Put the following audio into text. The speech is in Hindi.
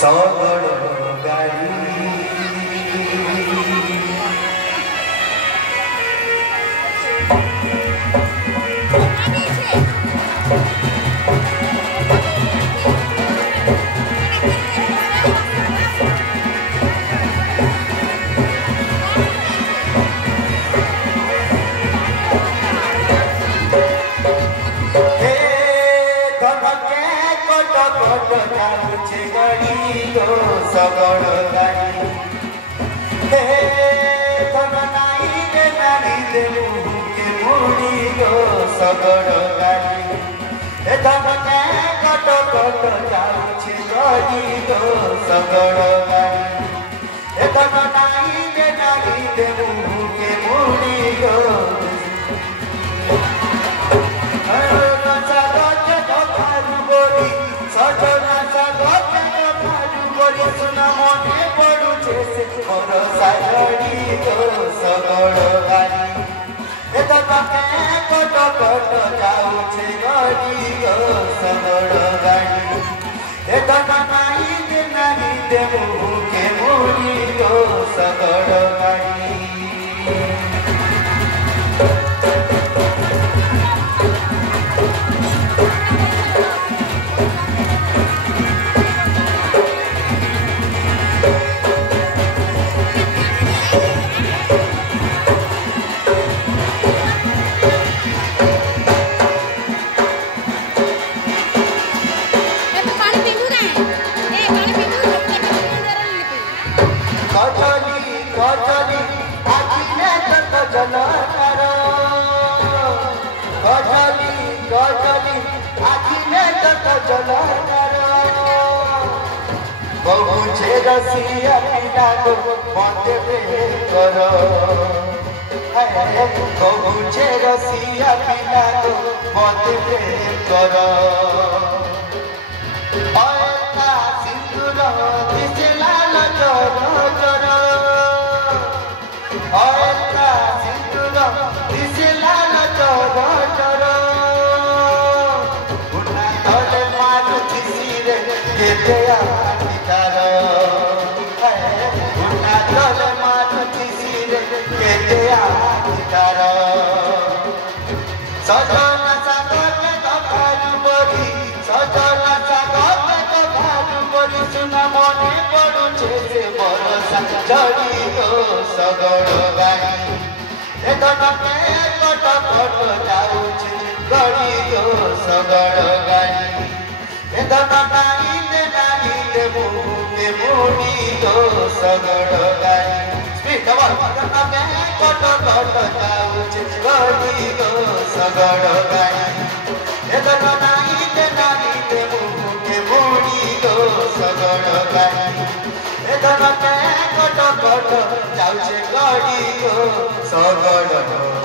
सगड़ गाड़ी सगड़ गाड़ी हे धन नाई रे नारी दे के मुड़ी गो सगड़ गाड़ी हे धन के कट कट जाउछे गाड़ी गो सगड़ गाड़ी हे धन नाई रे नारी दे के मुड़ी गो सुना मने पड़ुछे से मोर सागड़ी गो सगड़ गाड़ी ए तो के कट कट जाउछे गाड़ी गो सगड़ गाड़ी ए तो नाई दे नाई दे के मुड़ी गो सगड़ गाड़ी बहुचे रसिया पिला को बाते करो बहुचे रसिया पिला को बाते करो अयका सिंदूर दिसे लाल चर अयका सिंदूर दिसे लाल चर उन्ना तले मारुति सिरे केतेया सजन सागर कभारू बड़ी सजन सागर कभारू बड़ी सुना मने पड़ुछे से बरसा जड़ी गो सगड़ गाड़ी ए धन के कट कट जाउछे गड़ी गो सगड़ गाड़ी ए धन नाई दे मुके मुड़ी गो सगड़ गाड़ी कट कट जाउछे गड़ी गो सगड़ गाड़ी ए धन नाई दे मुके मुड़ी गो सगड़ गाड़ी ए धन के कट कट जाउछे गड़ी गो सगड़